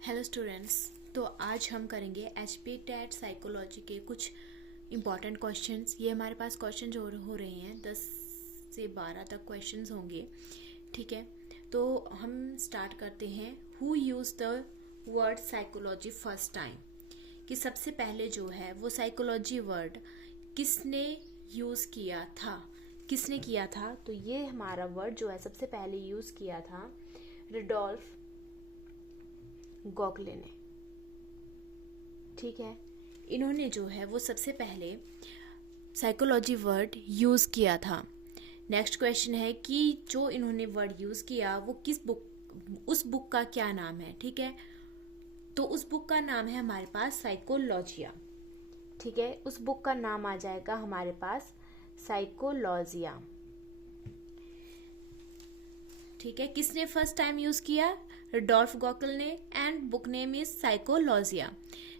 Hello students. तो आज हम करेंगे एचपी टेट साइकोलॉजी के कुछ इम्पॉर्टेंट क्वेश्चंस। ये हमारे पास क्वेश्चन जो हो रहे हैं 10 से 12 तक क्वेश्चंस होंगे। ठीक है, तो हम स्टार्ट करते हैं। Who use the word psychology first time, कि सबसे पहले जो है वो साइकोलॉजी वर्ड किसने यूज़ किया था, किसने किया था। तो ये हमारा वर्ड जो है सबसे पहले यूज़ किया था रुडोल्फ गॉगले ने। ठीक है, इन्होंने जो है वो सबसे पहले साइकोलॉजी वर्ड यूज़ किया था। नेक्स्ट क्वेश्चन है कि जो इन्होंने वर्ड यूज़ किया वो किस बुक, उस बुक का क्या नाम है। ठीक है, तो उस बुक का नाम है हमारे पास साइकोलॉजिया। ठीक है, उस बुक का नाम आ जाएगा हमारे पास साइकोलॉजिया। ठीक है, किसने फर्स्ट टाइम यूज किया? रुडोल्फ गॉगल ने, and book name is psychologia.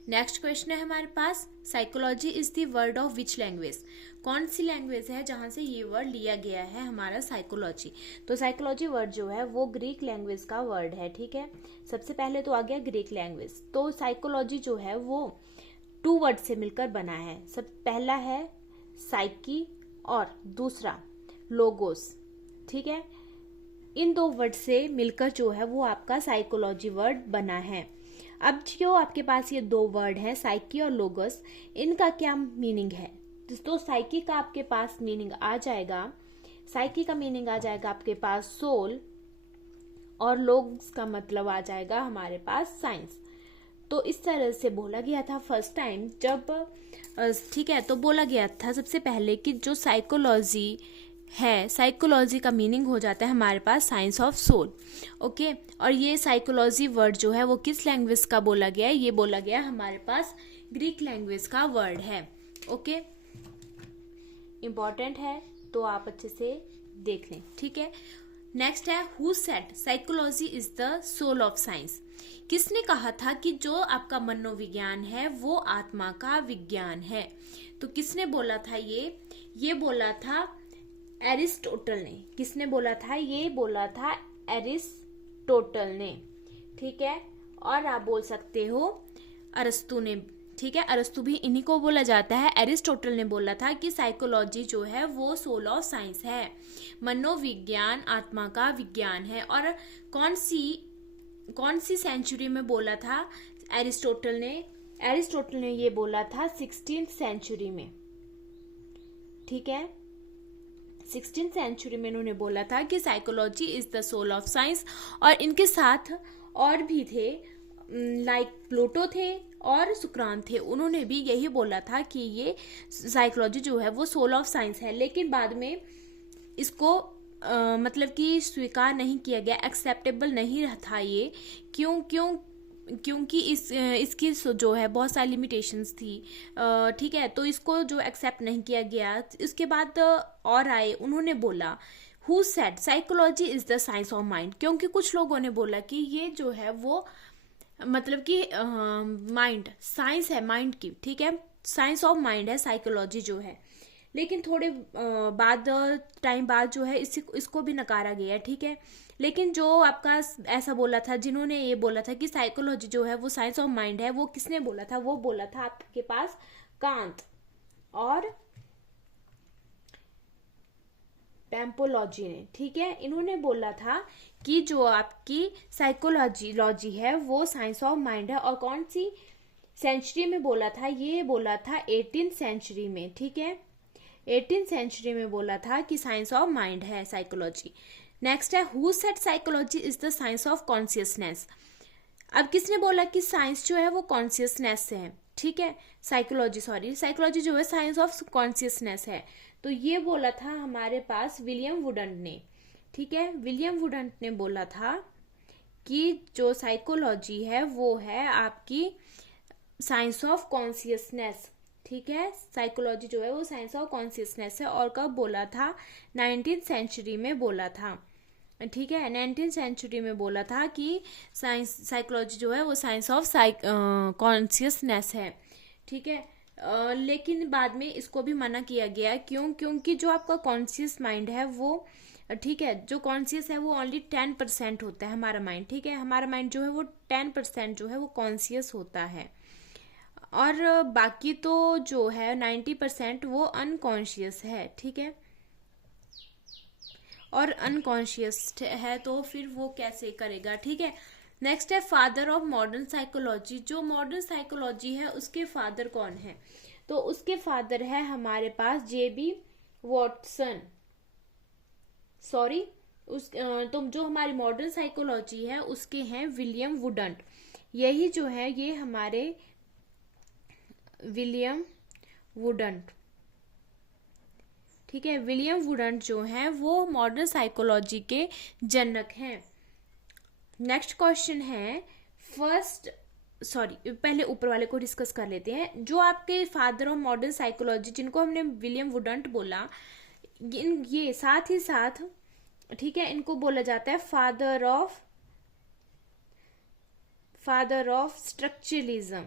Next question है हमारे पास, psychology is the word of which language. कौन सी लैंग्वेज है जहां से ये वर्ड लिया गया है हमारा साइकोलॉजी। तो साइकोलॉजी वर्ड जो है वो ग्रीक लैंग्वेज का वर्ड है। ठीक है, सबसे पहले तो आ गया ग्रीक लैंग्वेज। तो साइकोलॉजी जो है वो 2 वर्ड से मिलकर बना है। सब पहला है साइकी और दूसरा लोगोस। ठीक है, इन 2 वर्ड से मिलकर जो है वो आपका साइकोलॉजी वर्ड बना है। अब जो आपके पास ये 2 वर्ड हैं साइकी और लोगस, इनका क्या मीनिंग है। तो साइकी का आपके पास मीनिंग आ जाएगा, साइकी का मीनिंग आ जाएगा आपके पास सोल, और लोगस का मतलब आ जाएगा हमारे पास साइंस। तो इस तरह से बोला गया था फर्स्ट टाइम जब, ठीक है, तो बोला गया था सबसे पहले कि जो साइकोलॉजी है, साइकोलॉजी का मीनिंग हो जाता है हमारे पास साइंस ऑफ सोल। ओके, और ये साइकोलॉजी वर्ड जो है वो किस लैंग्वेज का बोला गया है? ये बोला गया हमारे पास ग्रीक लैंग्वेज का वर्ड है। ओके, इम्पॉर्टेंट है तो आप अच्छे से देख लें। ठीक है, नेक्स्ट है who said psychology is the soul of science. किसने कहा था कि जो आपका मनोविज्ञान है वो आत्मा का विज्ञान है। तो किसने बोला था ये बोला था एरिस्टोटल ने। किसने बोला था? ये बोला था एरिस्टोटल ने। ठीक है, और आप बोल सकते हो अरस्तु ने। ठीक है, अरस्तु भी इन्हीं को बोला जाता है। एरिस्टोटल ने बोला था कि साइकोलॉजी जो है वो सोल ऑफ साइंस है, मनोविज्ञान आत्मा का विज्ञान है। और कौन सी सेंचुरी में बोला था एरिस्टोटल ने? एरिस्टोटल ने ये बोला था 16th सेंचुरी में। ठीक है, 16th सेंचुरी में इन्होंने बोला था कि psychology is the soul of science. और इनके साथ और भी थे, लाइक प्लूटो थे और सुकरात थे। उन्होंने भी यही बोला था कि ये साइकोलॉजी जो है वो सोल ऑफ साइंस है। लेकिन बाद में इसको मतलब कि स्वीकार नहीं किया गया, एक्सेप्टेबल नहीं था ये। क्योंकि इसकी जो है बहुत सारी लिमिटेशंस थी। ठीक है, तो इसको जो एक्सेप्ट नहीं किया गया। इसके बाद और आए, उन्होंने बोला who said psychology is the science of mind. क्योंकि कुछ लोगों ने बोला कि ये जो है वो मतलब कि माइंड, साइंस है माइंड की। ठीक है, साइंस ऑफ माइंड है साइकोलॉजी जो है। लेकिन थोड़े टाइम बाद जो है इसको भी नकारा गया। ठीक है, लेकिन जो आपका ऐसा बोला था, जिन्होंने ये बोला था कि साइकोलॉजी जो है वो साइंस ऑफ माइंड है, वो किसने बोला था? वो बोला था आपके पास कांत और टेम्पोलॉजी ने। ठीक है, इन्होंने बोला था कि जो आपकी साइकोलॉजी है वो साइंस ऑफ माइंड है। और कौन सी सेंचुरी में बोला था? ये बोला था 18th सेंचुरी में। ठीक है, 18th सेंचुरी में बोला था कि साइंस ऑफ माइंड है साइकोलॉजी। नेक्स्ट है who said psychology is the science of consciousness. अब किसने बोला कि साइंस जो है वो कॉन्शियसनेस से है। ठीक है, साइकोलॉजी जो है साइंस ऑफ कॉन्शियसनेस है। तो ये बोला था हमारे पास विलियम वुडंट ने। ठीक है, विलियम वुडंट ने बोला था कि जो साइकोलॉजी है वो है आपकी साइंस ऑफ कॉन्शियसनेस। ठीक है, साइकोलॉजी जो है वो साइंस ऑफ कॉन्शियसनेस है। और कब बोला था? 19th सेंचुरी में बोला था। ठीक है, 19th सेंचुरी में बोला था कि साइकोलॉजी जो है वो साइंस ऑफ कॉन्शियसनेस है। ठीक है, लेकिन बाद में इसको भी मना किया गया। क्योंकि जो आपका कॉन्शियस माइंड है वो ठीक है, जो कॉन्शियस है वो ओनली 10% होता है हमारा माइंड, ठीक है, हमारा माइंड जो है वो 10% जो है वो कॉन्शियस होता है, और बाकी तो जो है 90% वो अनकॉन्शियस है, ठीक है, और अनकॉन्शियस है तो फिर वो कैसे करेगा, ठीक है। नेक्स्ट है फादर ऑफ मॉडर्न साइकोलॉजी। जो मॉडर्न साइकोलॉजी है उसके फादर कौन है, तो उसके फादर है हमारे पास जेबी वॉटसन, सॉरी तो जो हमारी मॉडर्न साइकोलॉजी है उसके हैं विलियम वुडंट। यही जो है ये हमारे विलियम वुडंट, ठीक है, विलियम वुडंट जो है वो मॉडर्न साइकोलॉजी के जनक हैं। नेक्स्ट क्वेश्चन है पहले ऊपर वाले को डिस्कस कर लेते हैं। जो आपके फादर ऑफ मॉडर्न साइकोलॉजी जिनको हमने विलियम वुडंट बोला, ये साथ ही साथ, ठीक है, इनको बोला जाता है फादर ऑफ स्ट्रक्चरलिज्म।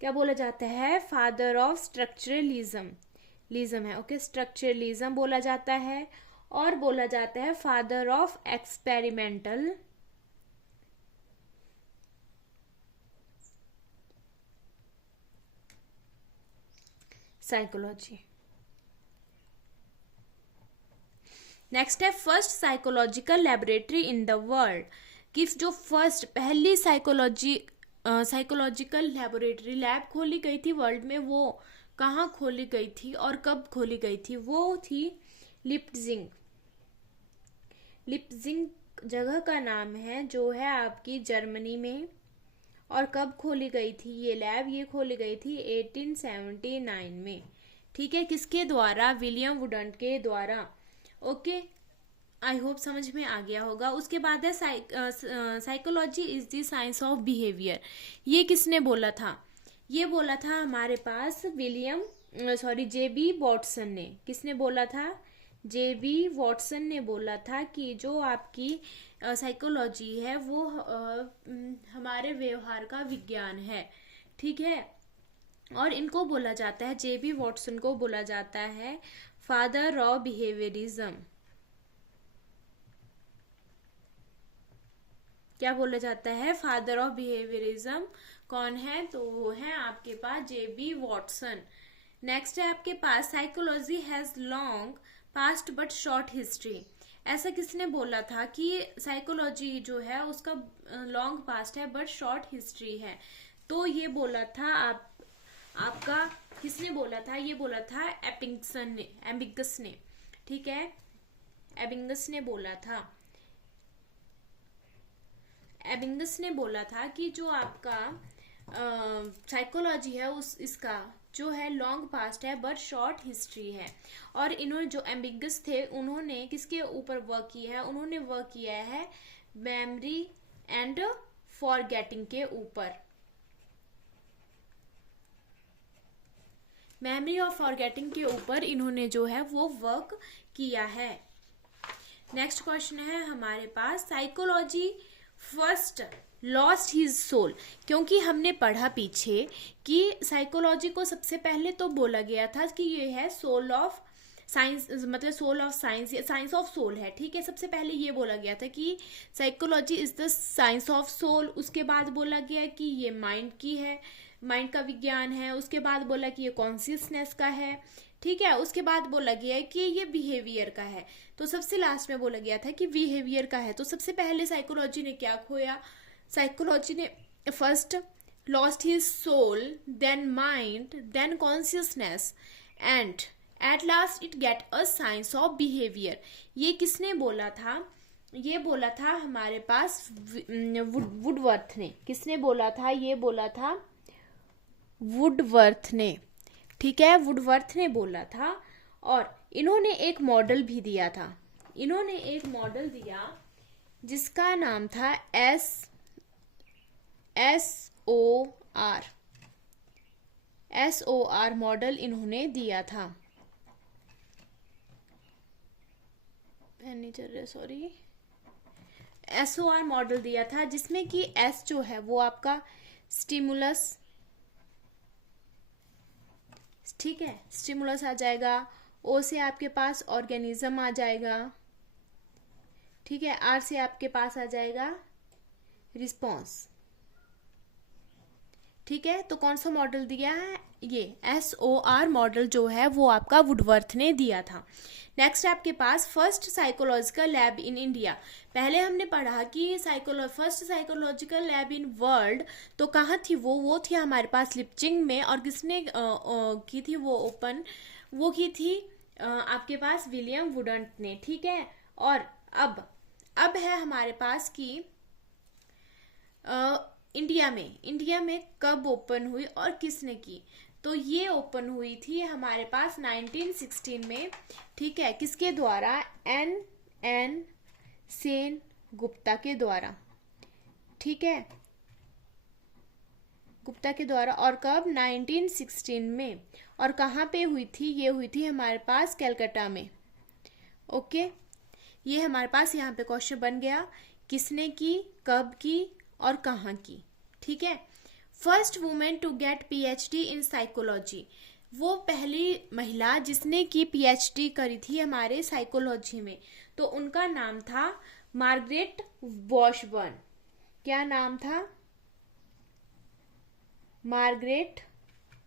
क्या बोला जाता है, फादर ऑफ स्ट्रक्चरलिज्म है, ओके, स्ट्रक्चरलिज्म बोला जाता है, और बोला जाता है father of experimental psychology. Next है first psychological laboratory in the world, कि जो पहली साइकोलॉजिकल लेबोरेटरी लैब खोली गई थी वर्ल्ड में, वो कहाँ खोली गई थी और कब खोली गई थी, वो थी लिप्जिंग जगह का नाम है जो है आपकी जर्मनी में। और कब खोली गई थी ये लैब, ये खोली गई थी 1879 में, ठीक है, किसके द्वारा, विलियम वुडंट के द्वारा, ओके, आई होप समझ में आ गया होगा। उसके बाद है psychology is the science of behaviour. ये किसने बोला था, ये बोला था हमारे पास जेबी वॉटसन ने। किसने बोला था, जेबी वॉटसन ने बोला था कि जो आपकी साइकोलॉजी है वो हमारे व्यवहार का विज्ञान है, ठीक है, और इनको बोला जाता है, जेबी वॉटसन को बोला जाता है फादर ऑफ बिहेवियरिज्म। क्या बोला जाता है, फादर ऑफ बिहेवियरिज्म कौन है, तो वो है आपके पास जेबी वॉटसन। नेक्स्ट है आपके पास psychology has long past but short history. ऐसा किसने बोला था कि साइकोलॉजी जो है उसका लॉन्ग पास्ट है बट शॉर्ट हिस्ट्री है, तो ये बोला था आपका किसने बोला था, ये बोला था एबिंगस ने, ठीक है, एबिंगस ने बोला था कि जो आपका साइकोलॉजी है इसका जो है लॉन्ग पास्ट है बट शॉर्ट हिस्ट्री है। और इन्होंने जो एबिंगस थे उन्होंने किसके ऊपर वर्क किया है, उन्होंने वर्क किया है मेमोरी एंड फॉरगेटिंग के ऊपर, मेमोरी और फॉरगेटिंग के ऊपर इन्होंने जो है वो वर्क किया है। नेक्स्ट क्वेश्चन है हमारे पास, psychology first lost his soul. क्योंकि हमने पढ़ा पीछे कि साइकोलॉजी को सबसे पहले तो बोला गया था कि ये है सोल ऑफ साइंस, मतलब soul of science, science of soul है, ठीक है, सबसे पहले ये बोला गया था कि psychology is the science of soul. उसके बाद बोला गया कि ये माइंड की है, माइंड का विज्ञान है। उसके बाद बोला कि ये कॉन्शियसनेस का है, ठीक है, उसके बाद बोला गया कि ये बिहेवियर का है, तो सबसे लास्ट में बोला गया था कि बिहेवियर का है। तो सबसे पहले साइकोलॉजी ने क्या खोया, साइकोलॉजी ने first lost his soul, then mind, then consciousness, and at last it get a science of behaviour. ये किसने बोला था, ये बोला था हमारे पास वुडवर्थ ने। किसने बोला था, ये बोला था वुडवर्थ ने, ठीक है, वुडवर्थ ने बोला था। और इन्होंने एक मॉडल भी दिया था, इन्होंने एक मॉडल दिया जिसका नाम था SOR मॉडल इन्होंने दिया था। पेन नहीं चल रहा, सॉरी, SOR मॉडल दिया था जिसमें कि S जो है वो आपका स्टिमुलस ठीक है, स्टिमुलस आ जाएगा। ओ से आपके पास ऑर्गेनिज्म आ जाएगा, ठीक है। आर से आपके पास आ जाएगा रिस्पॉन्स, ठीक है। तो कौन सा मॉडल दिया है, ये SOR मॉडल जो है वो आपका वुडवर्थ ने दिया था। नेक्स्ट आपके पास first psychological lab in India. पहले हमने पढ़ा कि first psychological lab in world तो कहाँ थी वो थी हमारे पास लिपचिंग में। और किसने की थी वो ओपन, वो की थी आपके पास विलियम वुडंट ने, ठीक है। और अब है हमारे पास कि इंडिया में कब ओपन हुई और किसने की। तो ये ओपन हुई थी हमारे पास 1916 में, ठीक है। किसके द्वारा, N सेन गुप्ता के द्वारा, ठीक है, गुप्ता के द्वारा। और कब, 1916 में। और कहाँ पे हुई थी, ये हुई थी हमारे पास कलकत्ता में, ओके। ये हमारे पास यहाँ पे क्वेश्चन बन गया, किसने की, कब की और कहाँ की, ठीक है। First women to get PhD in psychology, वो पहली महिला जिसने की PhD करी थी हमारे साइकोलॉजी में, तो उनका नाम था मार्गरेट वॉशबर्न। क्या नाम था, मार्गरेट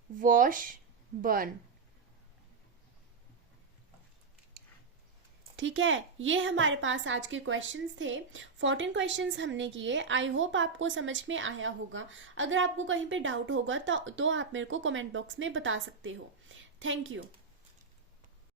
वॉशबर्न, ठीक है। ये हमारे पास आज के क्वेश्चंस थे। 14 क्वेश्चंस हमने किए। आई होप आपको समझ में आया होगा। अगर आपको कहीं पे डाउट होगा तो आप मेरे को कमेंट बॉक्स में बता सकते हो। Thank you.